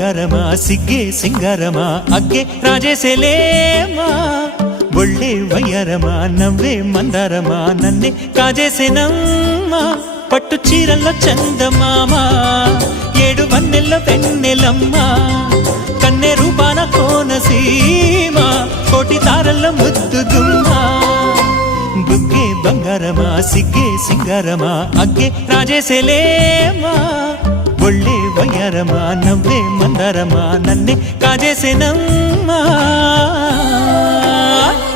బంగారమా సిగ్గే సింగారమా అగ్గే రాజేసేలేమా ఒళ్ళే వయ్యారమా నవ్వే మందారమా నన్నే కాజేసేనమ్మా పట్టు చీరల్లో చందమామా ఏడు వన్నెల్లో వెన్నెలమ్మా కన్నె రూపాన కోనసీమ కోటి తారల్లో ముద్దుగుమ్మా బుగ్గే బంగారమా సిగ్గే సింగారమా అగ్గే రాజేసేలేమా ఒళ్ళే వయ్యారమా నవ్వే మందారమా నన్నే కాజేసేనమ్మా